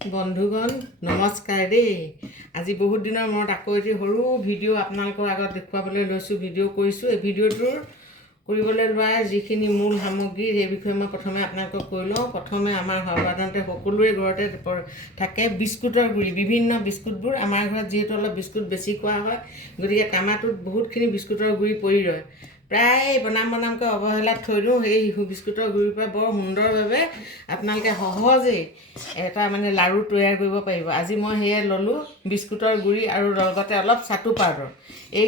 বন্ধুগণ নমস্কাৰ দেই। আজি বহুত দিনৰ মূৰত আকৌ এটি সৰু ভিডিঅ' আপোনালোকৰ আগত দেখুৱাবলৈ লৈছোঁ, ভিডিঅ' কৰিছোঁ। এই ভিডিঅ'টোৰ কৰিবলৈ লোৱা যিখিনি মূল সামগ্ৰী সেই বিষয়ে মই প্ৰথমে আপোনালোকক কৈ লওঁ। প্ৰথমে আমাৰ সৰ্বসাধাৰণতে সকলোৰে ঘৰতে থাকে বিস্কুটৰ গুড়ি, বিভিন্ন বিস্কুটবোৰ। আমাৰ ঘৰত যিহেতু অলপ বিস্কুট বেছি খোৱা হয়, গতিকে টেমাটোত বহুতখিনি বিস্কুটৰ গুড়ি পৰি ৰয়। প্ৰায় বনামকৈ অৱহেলাত থৈ দিওঁ। সেই বিস্কুটৰ গুড়িৰ পৰা বৰ সুন্দৰভাৱে আপোনালোকে সহজেই এটা লাড়ু তৈয়াৰ কৰিব পাৰিব। আজি মই সেয়ে ল'লোঁ বিস্কুটৰ গুড়ি আৰু লগতে অলপ চাটু পাউডাৰ। এই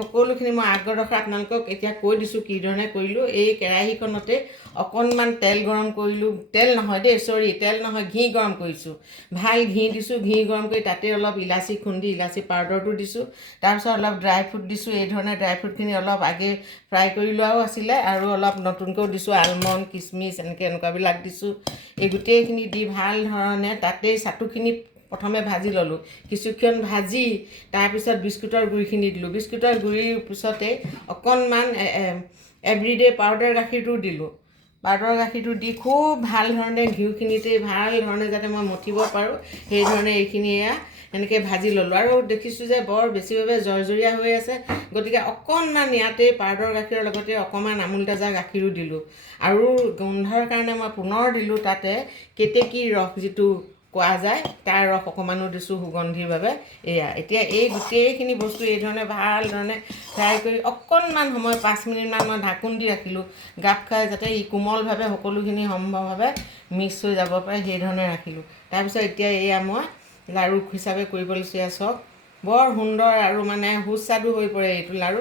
সকলোখিনি মই আগৰডোখৰ আপোনালোকক এতিয়া কৈ দিছোঁ কি ধৰণে কৰিলোঁ। এই কেৰাহীখনতে অকণমান তেল গৰম কৰিলোঁ। তেল নহয় ঘি গৰম কৰিছোঁ। ভাল ঘি দিছোঁ। ঘি গৰম কৰি তাতে অলপ ইলাচি খুন্দি ইলাচি পাউডাৰটো দিছোঁ। তাৰপিছত অলপ ড্ৰাই ফ্ৰুট দিছোঁ। এই ধৰণে ড্ৰাই ফ্ৰুটখিনি অলপ আগে ফ্ৰাই কৰি লোৱাও আছিলে আৰু অলপ নতুনকৈও দিছোঁ। আলমণ্ড, কিচমিচ এনেকুৱাবিলাক দিছোঁ। এই গোটেইখিনি দি ভাল ধৰণে তাতেই চাটুখিনি প্ৰথমে ভাজি ল'লোঁ। কিছুক্ষণ ভাজি তাৰপিছত বিস্কুটৰ গুড়িখিনি দিলোঁ। বিস্কুটৰ গুড়িৰ পিছতে অকণমান এভৰিডে পাউডাৰ গাখীৰটো দিলোঁ। পাউডাৰ গাখীৰটো দি খুব ভাল ধৰণে ঘিউখিনিতে ভাল ধৰণে যাতে মই মঠিব পাৰোঁ সেইধৰণে এইখিনি এনেকৈ ভাজি ল'লোঁ। আৰু দেখিছোঁ যে বৰ বেছিভাৱে জৰজৰীয়া হৈ আছে, গতিকে অকণমান ইয়াতে পাউডাৰ গাখীৰৰ লগতে অকণমান আমুল তাজা গাখীৰো দিলোঁ। আৰু গোন্ধৰ কাৰণে মই পুনৰ দিলোঁ তাতে কেতেকীৰ ৰস, যিটো কোৱা যায়, তাৰ ৰস অকণমানো দিছোঁ সুগন্ধিৰ বাবে। এতিয়া এই গোটেইখিনি বস্তু এই ধৰণে ভাল ধৰণে ফ্ৰাই কৰি অকণমান সময় 5 মিনিটমান মই ঢাকোন দি ৰাখিলোঁ, গাপ খাই যাতে ই কোমলভাৱে সকলোখিনি সম্ভৱভাৱে মিক্স হৈ যাব পাৰে সেইধৰণে ৰাখিলোঁ। তাৰপিছত এতিয়া মই লাড়ু হিচাপে কৰিব লৈছোঁ। চাওক বৰ সুন্দৰ আৰু সুস্বাদু হৈ পৰে এইটো লাড়ু।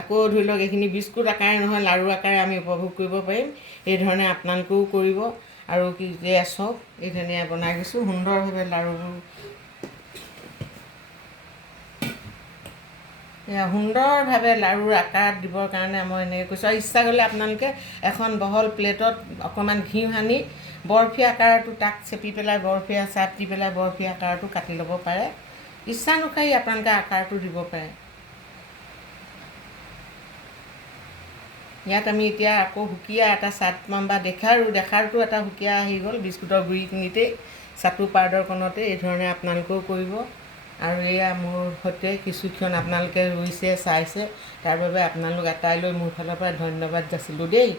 আকৌ ধৰি লওক এইখিনি বিস্কুট আকাৰে নহয়, লাড়ু আকাৰে আমি উপভোগ কৰিব পাৰিম। এই ধৰণে আপোনালোকেও কৰিব। আৰু চাওক এই ধৰণে বনাই গৈছোঁ সুন্দৰভাৱে লাড়ুবোৰ। সুন্দৰভাৱে লাড়ুৰ আকাৰত দিবৰ কাৰণে মই এনেকৈ কৈছোঁ। আৰু ইচ্ছা কৰিলে আপোনালোকে এখন বহল প্লেটত অকণমান ঘিউ সানি বৰফি আকাৰটো তাক চেপি পেলাই বৰফিয়া চাপ দি পেলাই বৰফি আকাৰটো কাটি ল'ব পাৰে। ইচ্ছানুসাৰী আপোনালোকে আকাৰটো দিব পাৰে। ইয়াত আমি এতিয়া আকৌ সুকীয়া এটা চাট পাম বা দেখাৰটো এটা সুকীয়া আহি গ'ল বিস্কুটৰ গুড়িখিনিতেই, চাটু পাউডাৰকণতে। এই ধৰণে আপোনালোকেও কৰিব। আৰু মোৰ সৈতে কিছুক্ষণ আপোনালোকে ৰৈছে চাইছে, তাৰ বাবে আপোনালোক এটাইলৈ মোৰ ফালৰ পৰা ধন্যবাদ যাচিলোঁ দেই।